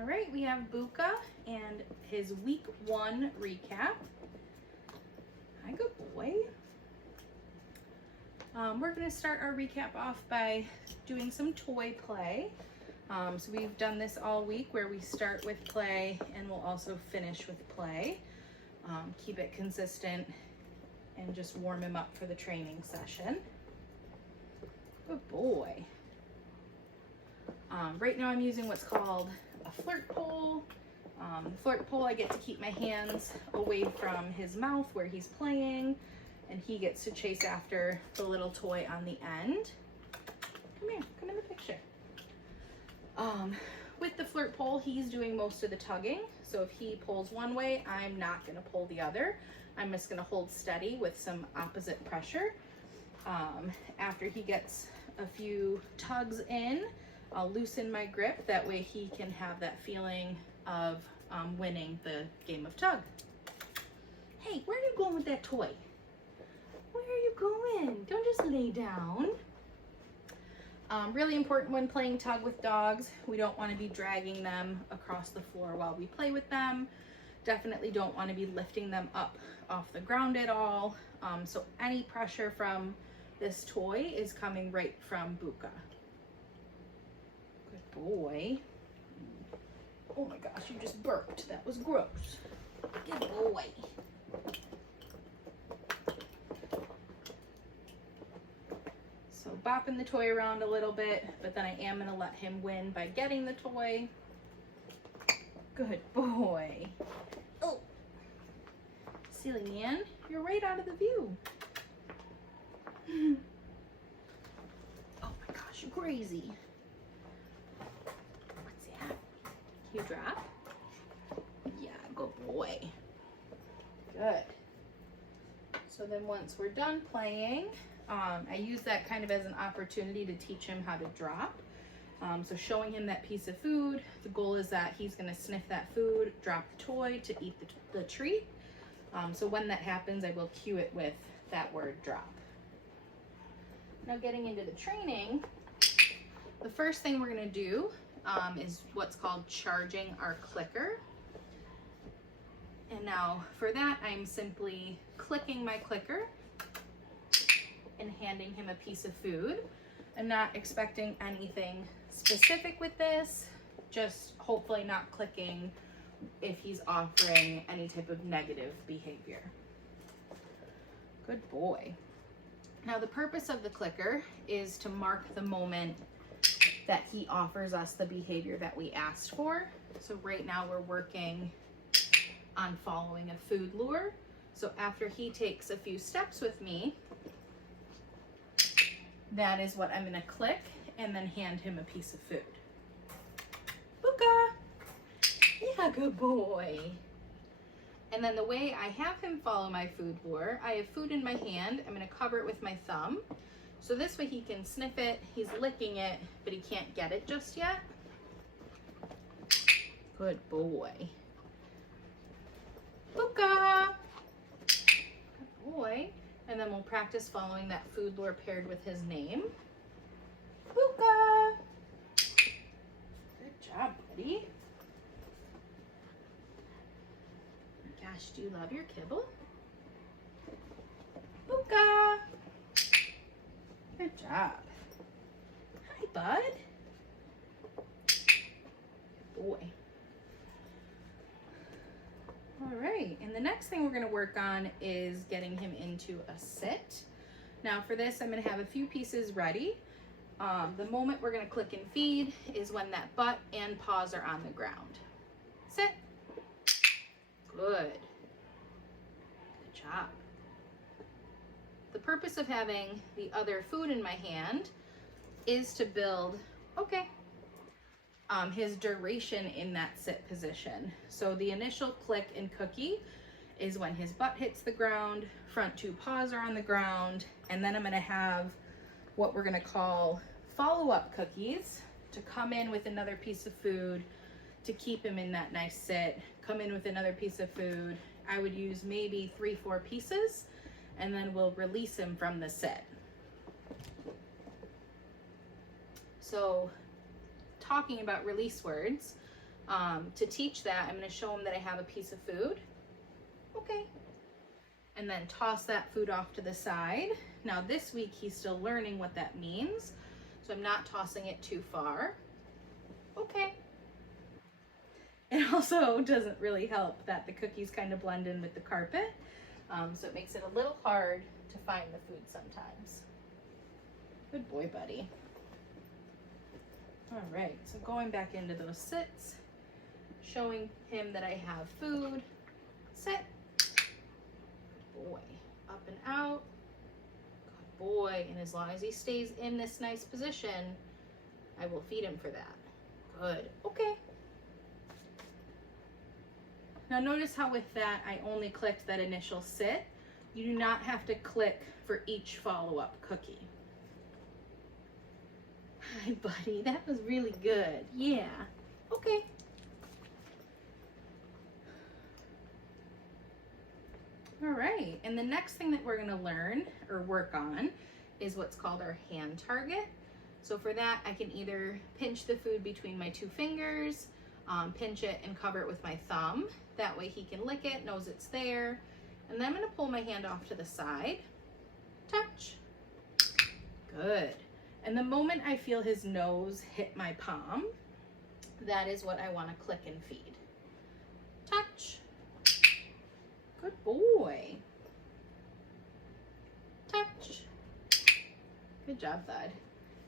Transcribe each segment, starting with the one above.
All right, we have Bucca and his week 1 recap. Hi, good boy. We're going to start our recap off by doing some toy play. So we've done this all week where we start with play and we'll also finish with play. Keep it consistent and just warm him up for the training session. Good boy. Right now I'm using what's called a flirt pole. The flirt pole, I get to keep my hands away from his mouth where he's playing, and he gets to chase after the little toy on the end. Come here, come in the picture. With the flirt pole, he's doing most of the tugging. So if he pulls one way, I'm not gonna pull the other. I'm just gonna hold steady with some opposite pressure. After he gets a few tugs in, I'll loosen my grip. That way he can have that feeling of winning the game of tug. Hey, where are you going with that toy? Where are you going? Don't just lay down. Really important when playing tug with dogs, we don't want to be dragging them across the floor while we play with them. Definitely don't want to be lifting them up off the ground at all. So any pressure from this toy is coming right from Bucca. Good boy. Oh my gosh, you just burped. That was gross. Good boy. So bopping the toy around a little bit, but then I am gonna let him win by getting the toy. Good boy. Oh, silly man, you're right out of the view. Oh my gosh, you're crazy. What's that? You drop? Yeah, good boy. Good. So then once we're done playing, I use that kind of as an opportunity to teach him how to drop. So showing him that piece of food, the goal is that he's gonna sniff that food, drop the toy to eat the treat. So when that happens, I will cue it with that word drop. Now getting into the training, the first thing we're gonna do is what's called charging our clicker. And now for that, I'm simply clicking my clicker and handing him a piece of food. I'm not expecting anything specific with this, just hopefully not clicking if he's offering any type of negative behavior. Good boy. Now the purpose of the clicker is to mark the moment that he offers us the behavior that we asked for. So right now we're working on following a food lure. So after he takes a few steps with me, that is what I'm gonna click and then hand him a piece of food. Bucca! Yeah, good boy. And then the way I have him follow my food lure, I have food in my hand. I'm gonna cover it with my thumb. So this way he can sniff it, he's licking it, but he can't get it just yet. Good boy. Bucca! Good boy. And then we'll practice following that food lure paired with his name. Bucca! Good job, buddy. Gosh, do you love your kibble? Bucca! Good job. Hi, bud. Boy. All right, and the next thing we're gonna work on is getting him into a sit. Now for this, I'm gonna have a few pieces ready. The moment we're gonna click and feed is when that butt and paws are on the ground. Sit. Good. Good job. The purpose of having the other food in my hand is to build, okay, his duration in that sit position. So the initial click and cookie is when his butt hits the ground, front 2 paws are on the ground, and then I'm gonna have what we're gonna call follow-up cookies to come in with another piece of food to keep him in that nice sit, come in with another piece of food. I would use maybe 3-4 pieces, and then we'll release him from the sit. So talking about release words, To teach that, I'm going to show him that I have a piece of food. Okay. And then toss that food off to the side. Now this week he's still learning what that means, so I'm not tossing it too far. Okay. It also doesn't really help that the cookies kind of blend in with the carpet, so it makes it a little hard to find the food sometimes. Good boy, buddy. All right, so going back into those sits, showing him that I have food. Sit. Good boy. Up and out. Good boy. And as long as he stays in this nice position, I will feed him for that. Good. Okay. Now notice how with that, I only clicked that initial sit. You do not have to click for each follow-up cookie. Hi, buddy. That was really good. Yeah. Okay. All right, and the next thing that we're gonna learn or work on is what's called our hand target. So for that, I can either pinch the food between my two fingers, pinch it and cover it with my thumb. That way he can lick it, knows it's there. And then I'm gonna pull my hand off to the side. Touch. Good. And the moment I feel his nose hit my palm, that is what I wanna click and feed. Touch. Good boy. Touch. Good job, bud.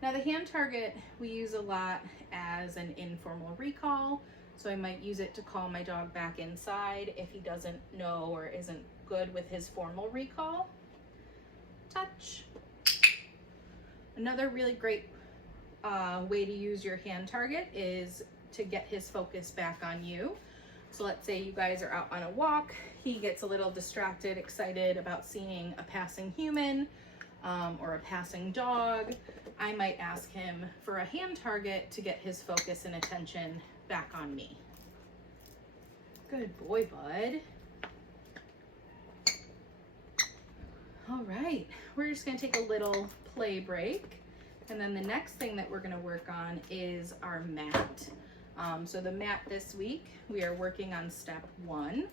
Now the hand target we use a lot as an informal recall. So I might use it to call my dog back inside if he doesn't know or isn't good with his formal recall. Touch. Another really great way to use your hand target is to get his focus back on you. So let's say you guys are out on a walk, he gets a little distracted, excited about seeing a passing human or a passing dog. I might ask him for a hand target to get his focus and attention back on me. Good boy, bud. All right, we're just gonna take a little play break. And then the next thing that we're gonna work on is our mat. So the mat this week, we are working on step 1.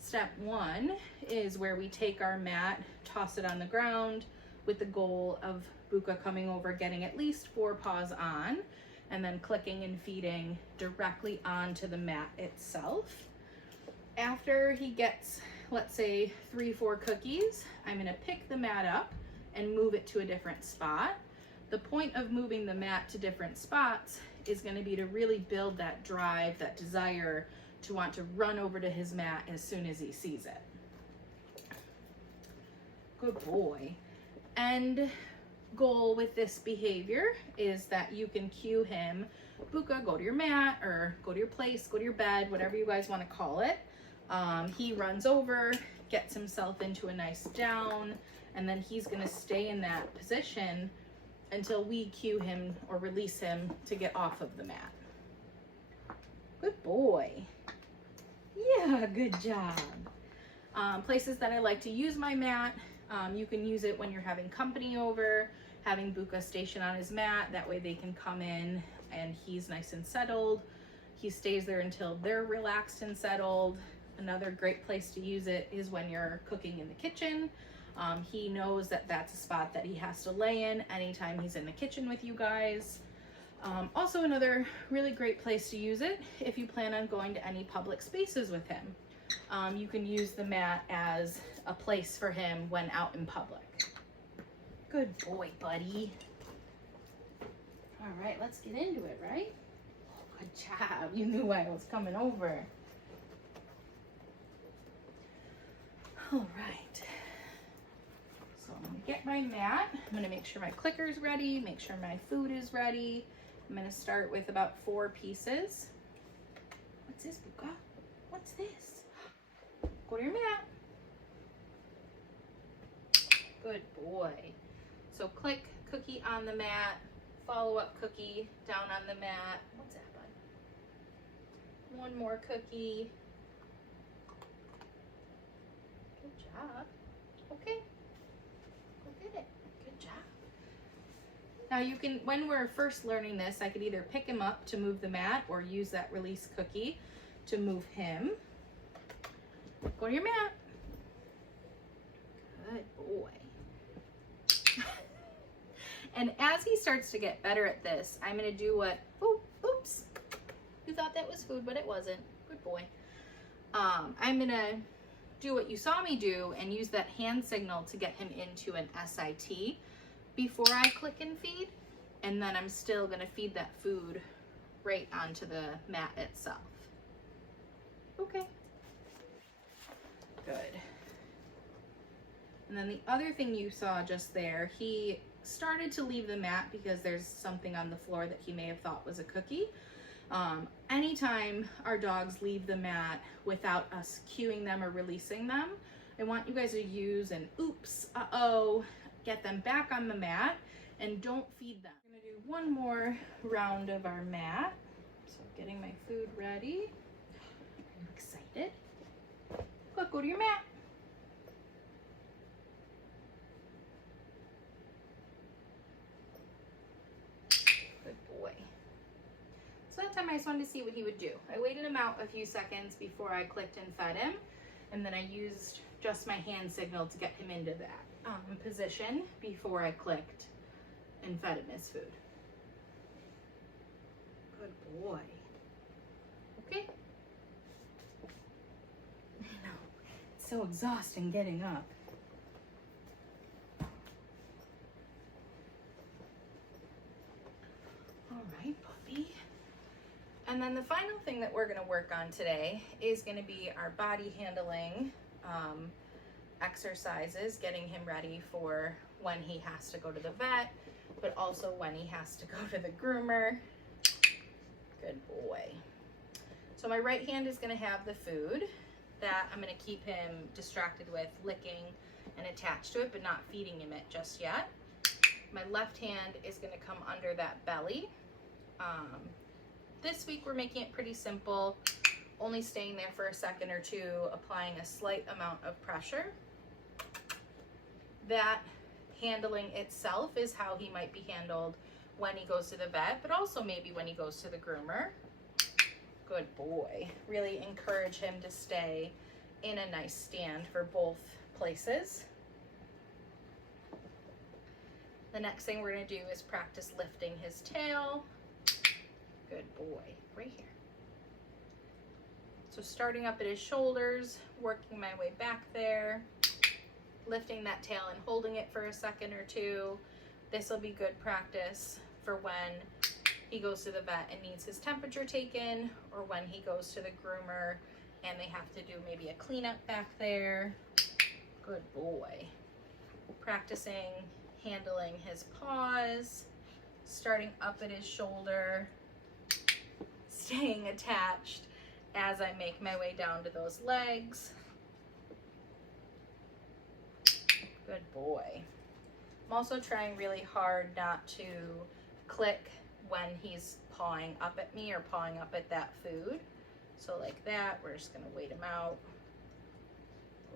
Step 1 is where we take our mat, toss it on the ground with the goal of Bucca coming over, getting at least 4 paws on, and then clicking and feeding directly onto the mat itself. After he gets, let's say 3-4 cookies, I'm gonna pick the mat up and move it to a different spot. The point of moving the mat to different spots is going to be to really build that drive, that desire to want to run over to his mat as soon as he sees it. Good boy. End goal with this behavior is that you can cue him, Bucca, go to your mat, or go to your place, go to your bed, whatever you guys want to call it. He runs over, gets himself into a nice down, and then he's going to stay in that position until we cue him or release him to get off of the mat. Good boy. Yeah, good job. Places that I like to use my mat, you can use it when you're having company over, having Bucca station on his mat. That way they can come in and he's nice and settled. He stays there until they're relaxed and settled. Another great place to use it is when you're cooking in the kitchen. He knows that that's a spot that he has to lay in anytime he's in the kitchen with you guys. Also another really great place to use it if you plan on going to any public spaces with him. You can use the mat as a place for him when out in public. Good boy, buddy. All right, let's get into it, right? Oh, good job. You knew I was coming over. All right. So I'm gonna get my mat. I'm gonna make sure my clicker's ready, make sure my food is ready. I'm gonna start with about 4 pieces. What's this, Bucca? What's this? Go to your mat. Good boy. So click, cookie on the mat, follow up cookie down on the mat. What's that, bud? One more cookie. Good job. Okay. Go get it. Good job. Now you can, when we're first learning this, I could either pick him up to move the mat or use that release cookie to move him. Go to your mat. Good boy. And as he starts to get better at this, I'm gonna do what, oops. You thought that was food, but it wasn't. Good boy. I'm gonna do what you saw me do and use that hand signal to get him into an SIT before I click and feed. And then I'm still gonna feed that food right onto the mat itself. Okay. Good. And then the other thing you saw just there, he started to leave the mat because there's something on the floor that he may have thought was a cookie. Anytime our dogs leave the mat without us cueing them or releasing them, I want you guys to use an oops, uh-oh, get them back on the mat and don't feed them. I'm gonna do one more round of our mat. So getting my food ready. I'm excited. Go to your mat. So that time I just wanted to see what he would do. I waited him out a few seconds before I clicked and fed him, and then I used just my hand signal to get him into that position before I clicked and fed him his food. Good boy. Okay. I know, it's so exhausting getting up. All right, puppy. And then the final thing that we're gonna work on today is gonna be our body handling exercises, getting him ready for when he has to go to the vet, but also when he has to go to the groomer. Good boy. So my right hand is gonna have the food that I'm gonna keep him distracted with, licking and attached to it, but not feeding him it just yet. My left hand is gonna come under that belly. This week we're making it pretty simple, only staying there for a second or two, applying a slight amount of pressure. That handling itself is how he might be handled when he goes to the vet, but also maybe when he goes to the groomer. Good boy. Really encourage him to stay in a nice stand for both places. The next thing we're gonna do is practice lifting his tail. Good boy, right here. So starting up at his shoulders, working my way back there, lifting that tail and holding it for a second or two. This will be good practice for when he goes to the vet and needs his temperature taken, or when he goes to the groomer and they have to do maybe a cleanup back there. Good boy. Practicing handling his paws, starting up at his shoulder, staying attached as I make my way down to those legs. Good boy. I'm also trying really hard not to click when he's pawing up at me or pawing up at that food. So like that, we're just gonna wait him out.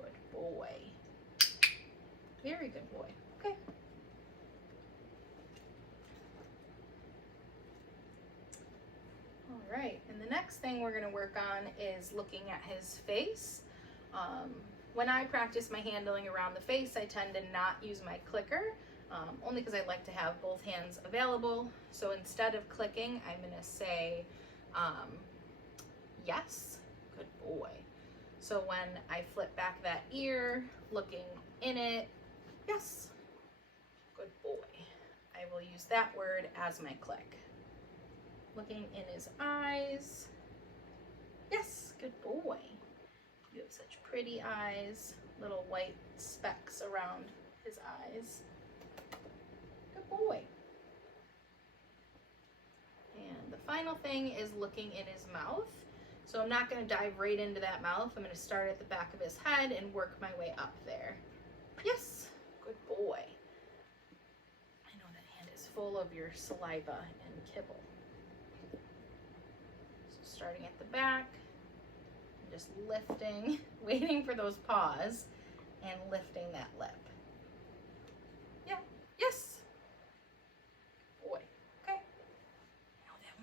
Good boy. Very good boy. Okay. All right, and the next thing we're gonna work on is looking at his face. When I practice my handling around the face, I tend to not use my clicker, only because I like to have both hands available. So instead of clicking, I'm gonna say, yes, good boy. So when I flip back that ear, looking in it, yes, good boy. I will use that word as my click. Looking in his eyes, yes, good boy. You have such pretty eyes, little white specks around his eyes. Good boy. And the final thing is looking in his mouth. So I'm not going to dive right into that mouth. I'm going to start at the back of his head and work my way up there. Yes, good boy. I know that hand is full of your saliva and kibble. So starting at the back, just lifting, waiting for those paws and lifting that lip. Yeah, yes.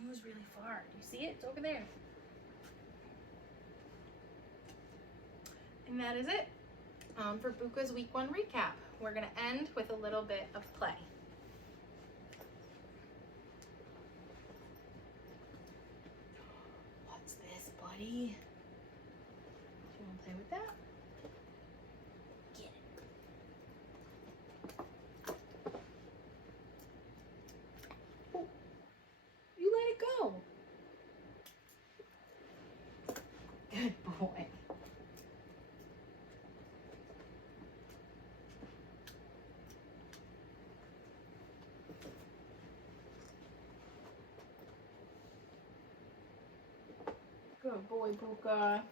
goes really far. Do you see it? It's over there. And that is it for Bucca's week 1 recap. We're gonna end with a little bit of play. What's this, buddy? Do you wanna play with that? Get it. Oh, you let it go. Good boy. Good boy, Bucca.